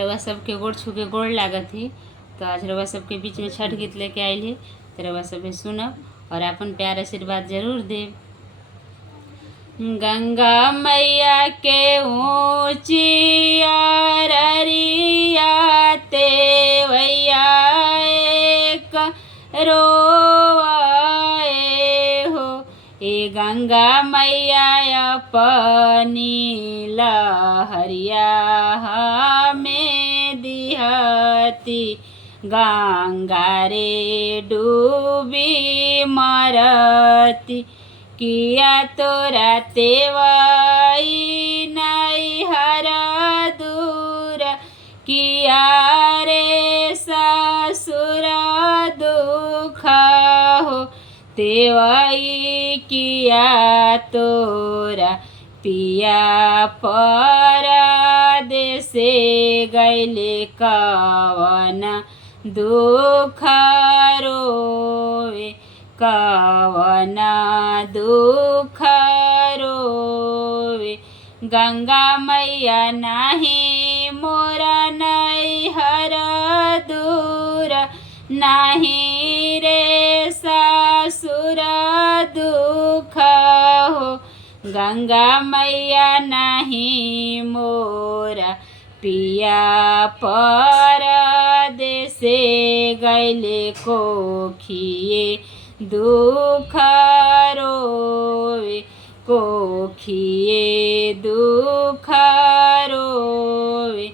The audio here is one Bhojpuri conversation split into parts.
रउआ सबके गोड़ छू के गोड़ लागत ही। तो आज रउआ सबके बीच में छठ गीत लेके आइल ही। तो रउआ सब सुनब और अपन प्यार आशीर्वाद जरूर देव। गंगा मैया के ऊँची अररिया ते वैया एक रोए हो। ए गंगा मैया अपनी लहरिया में दिहती गंगा रे डूबी मरती। किया तोरा तेवाई नहीं हरा दूर किया रे ससुरा दुख हो। तेवाई किया तोरा पिया परदेसे गैले कवन दुख रोवे कवन दुख रोवे। गंगा मैया नाही मोरा नहीं हर दूर नाही रे ससुर दुख हो। गंगा मैया नहीं मोरा पिया परदेसे गैले कोखिए दुख रोवे कोखिए दुख रोवे।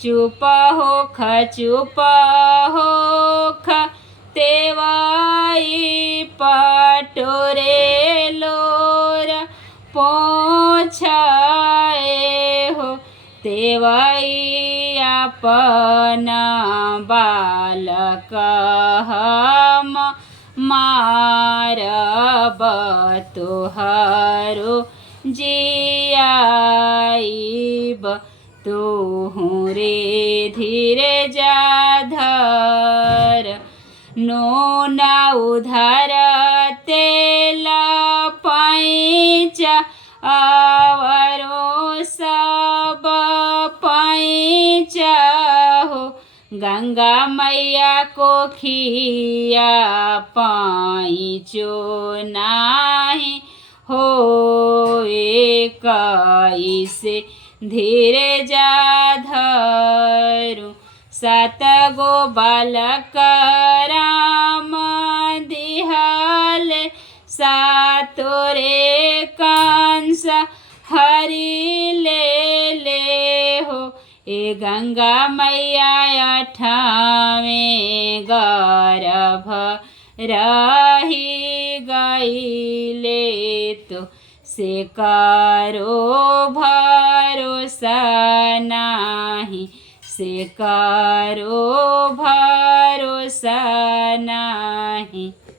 चुप होख तेवाई पटोरे लोर पोछाए हो। तेवाई अपना बालक हम मारब तोहरो जियाइब तोहू रे धीरे जाधर। नोना उधार तेल पैचा आवरो सब पैचा हो। गंगा मैया कोखिया पैचो नाही हो। कैसे धीरे जाधरू सात गो बालक राम दिहल सातोरे कंस हरि ले हो। ए गंगा मैया अठावें गर्भ रही गईले तो से करो भरोसा नाही से करो भरोसा नाही।